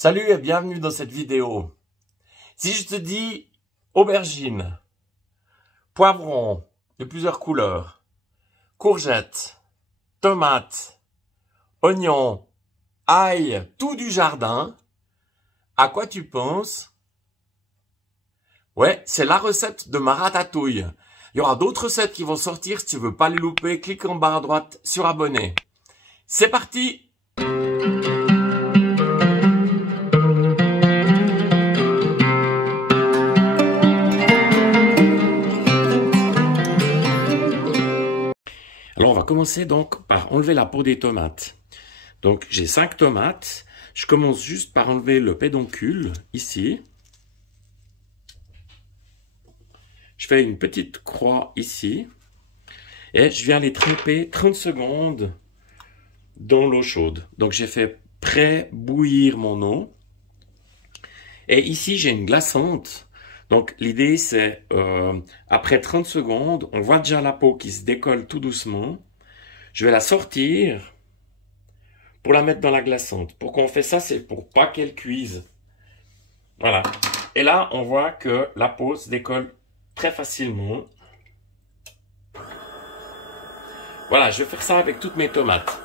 Salut et bienvenue dans cette vidéo. Si je te dis aubergine, poivron de plusieurs couleurs, courgettes, tomates, oignons, ail, tout du jardin, à quoi tu penses? Ouais, c'est la recette de ma ratatouille. Il y aura d'autres recettes qui vont sortir. Si tu veux pas les louper, clique en bas à droite sur abonner. C'est parti! Alors, on va commencer donc par enlever la peau des tomates. Donc, j'ai 5 tomates. Je commence juste par enlever le pédoncule, ici. Je fais une petite croix ici. Et je viens les tremper 30 secondes dans l'eau chaude. Donc, j'ai fait pré-bouillir mon eau. Et ici, j'ai une glaçante. Donc, l'idée, c'est, après 30 secondes, on voit déjà la peau qui se décolle tout doucement. Je vais la sortir pour la mettre dans la glaçante. Pourquoi on fait ça? C'est pour pas qu'elle cuise. Voilà. Et là, on voit que la peau se décolle très facilement. Voilà, je vais faire ça avec toutes mes tomates.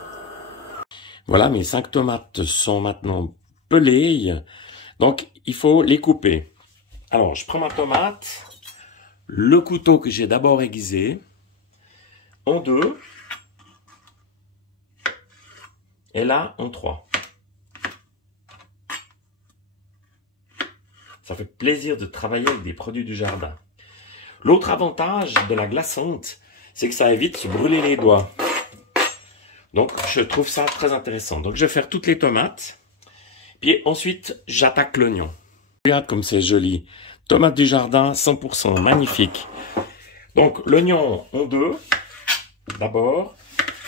Voilà, mes 5 tomates sont maintenant pelées. Donc, il faut les couper. Alors, je prends ma tomate, le couteau que j'ai d'abord aiguisé, en 2, et là, en 3. Ça fait plaisir de travailler avec des produits du jardin. L'autre avantage de la glaçante, c'est que ça évite de se brûler les doigts. Donc, je trouve ça très intéressant. Donc, je vais faire toutes les tomates, puis ensuite, j'attaque l'oignon. Regarde comme c'est joli. Tomate du jardin, 100%, magnifique. Donc, l'oignon en 2, d'abord.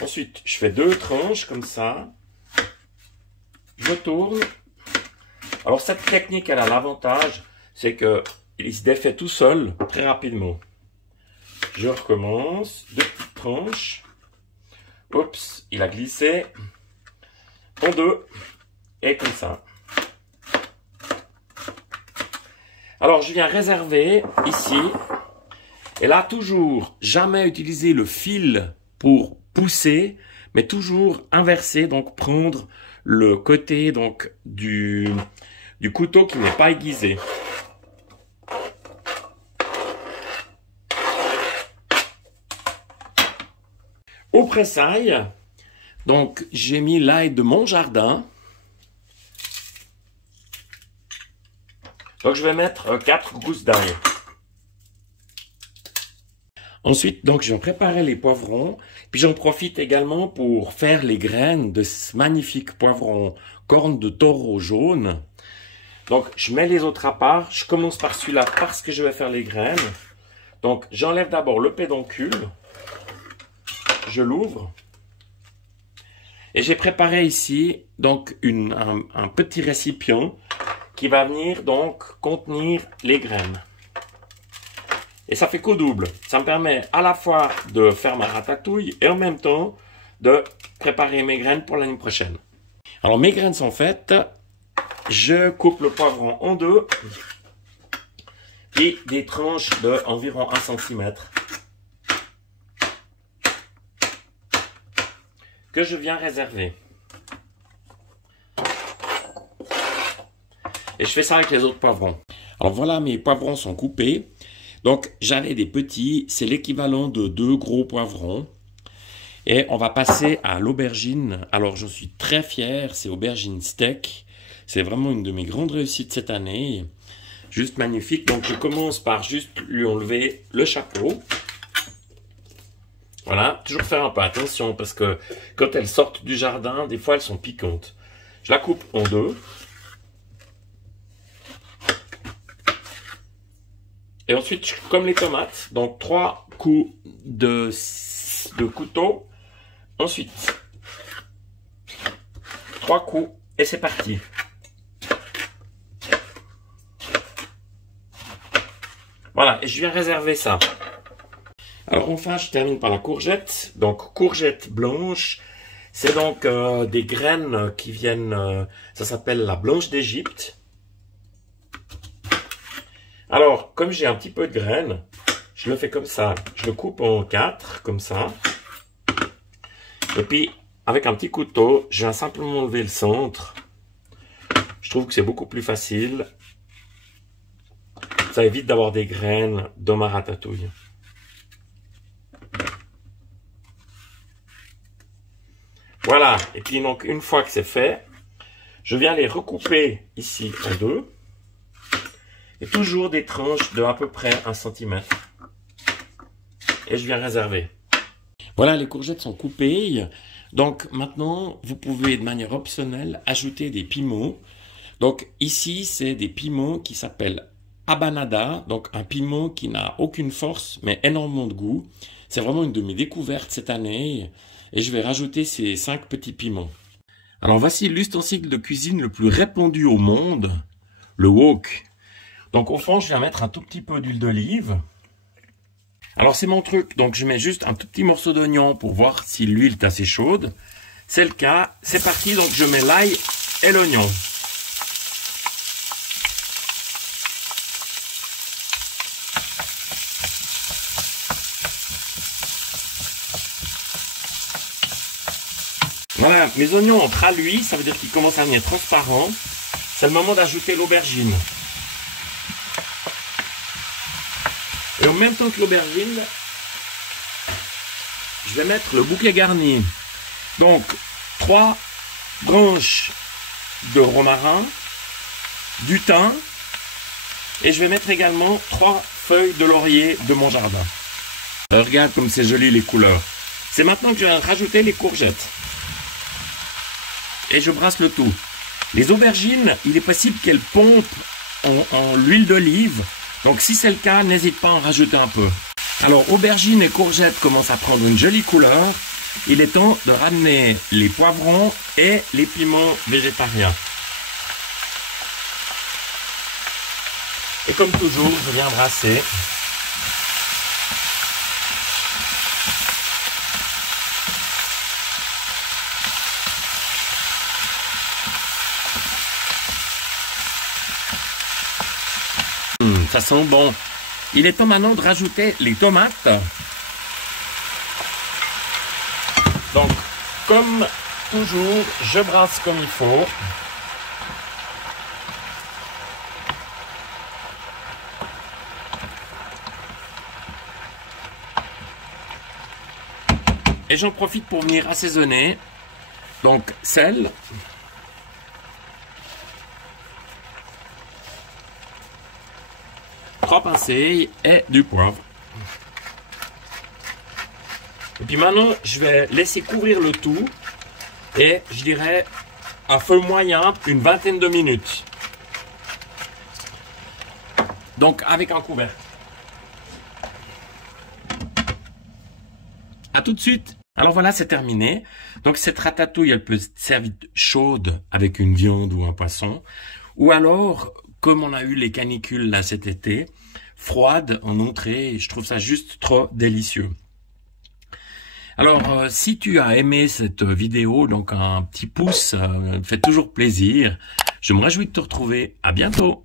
Ensuite, je fais 2 tranches, comme ça. Je tourne. Alors, cette technique, elle a l'avantage, c'est qu'il se défait tout seul, très rapidement. Je recommence. 2 petites tranches. Oups, il a glissé. En 2. Et comme ça. Alors, je viens réserver ici. Et là, toujours, jamais utiliser le fil pour pousser, mais toujours inverser, donc prendre le côté donc du couteau qui n'est pas aiguisé. Au pressail, donc j'ai mis l'ail de mon jardin. Donc, je vais mettre 4 gousses d'ail. Ensuite, donc, je vais préparer les poivrons. Puis, j'en profite également pour faire les graines de ce magnifique poivron corne de taureau jaune. Donc, je mets les autres à part. Je commence par celui-là parce que je vais faire les graines. Donc, j'enlève d'abord le pédoncule. Je l'ouvre. Et j'ai préparé ici, donc, un petit récipient qui va venir donc contenir les graines. Et ça fait qu'au double. Ça me permet à la fois de faire ma ratatouille et en même temps de préparer mes graines pour l'année prochaine. Alors mes graines sont faites. Je coupe le poivron en 2 et des tranches de environ 1 cm que je viens réserver. Et je fais ça avec les autres poivrons. Alors voilà, mes poivrons sont coupés. Donc j'avais des petits, c'est l'équivalent de 2 gros poivrons. Et on va passer à l'aubergine. Alors je suis très fier, c'est aubergine steak. C'est vraiment une de mes grandes réussites cette année. Juste magnifique. Donc je commence par juste lui enlever le chapeau. Voilà, toujours faire un peu attention parce que quand elles sortent du jardin, des fois elles sont piquantes. Je la coupe en 2. Et ensuite, comme les tomates, donc 3 coups de couteau. Ensuite, 3 coups et c'est parti. Voilà, et je viens réserver ça. Alors enfin, je termine par la courgette. Donc, courgette blanche, C'est donc des graines qui viennent, ça s'appelle la blanche d'Égypte. Alors, comme j'ai un petit peu de graines, je le fais comme ça. Je le coupe en 4, comme ça. Et puis, avec un petit couteau, je viens simplement enlever le centre. Je trouve que c'est beaucoup plus facile. Ça évite d'avoir des graines dans ma ratatouille. Voilà. Et puis donc, une fois que c'est fait, je viens les recouper ici en deux. Et toujours des tranches de à peu près 1 cm. Et je viens réserver. Voilà, les courgettes sont coupées. Donc maintenant, vous pouvez de manière optionnelle ajouter des piments. Donc ici, c'est des piments qui s'appellent Habanada. Donc un piment qui n'a aucune force, mais énormément de goût. C'est vraiment une de mes découvertes cette année. Et je vais rajouter ces 5 petits piments. Alors voici l'ustensile de cuisine le plus répandu au monde, le wok. Donc au fond, je viens mettre un tout petit peu d'huile d'olive. Alors c'est mon truc, donc je mets juste un tout petit morceau d'oignon pour voir si l'huile est assez chaude. C'est le cas, c'est parti, donc je mets l'ail et l'oignon. Voilà, mes oignons ont ralui, ça veut dire qu'ils commencent à devenir transparents. C'est le moment d'ajouter l'aubergine. Et en même temps que l'aubergine, je vais mettre le bouquet garni. Donc, 3 branches de romarin, du thym, et je vais mettre également 3 feuilles de laurier de mon jardin. Regarde comme c'est joli les couleurs. C'est maintenant que je vais rajouter les courgettes. Et je brasse le tout. Les aubergines, il est possible qu'elles pompent en l'huile d'olive. Donc si c'est le cas, n'hésite pas à en rajouter un peu. Alors aubergines et courgettes commencent à prendre une jolie couleur. Il est temps de ramener les poivrons et les piments végétariens. Et comme toujours, je viens brasser. Ça sent bon. Il est temps maintenant de rajouter les tomates. Donc, comme toujours, je brasse comme il faut. Et j'en profite pour venir assaisonner. Donc, sel. 3 pincées et du poivre. Et puis maintenant, je vais laisser couvrir le tout et je dirais à feu moyen une vingtaine de minutes. Donc avec un couvercle. À tout de suite. Alors voilà, c'est terminé. Donc cette ratatouille, elle peut être servie chaude avec une viande ou un poisson, ou alors comme on a eu les canicules là cet été, froide en entrée. Je trouve ça juste trop délicieux. Alors, si tu as aimé cette vidéo, donc un petit pouce fait toujours plaisir. Je me réjouis de te retrouver. À bientôt.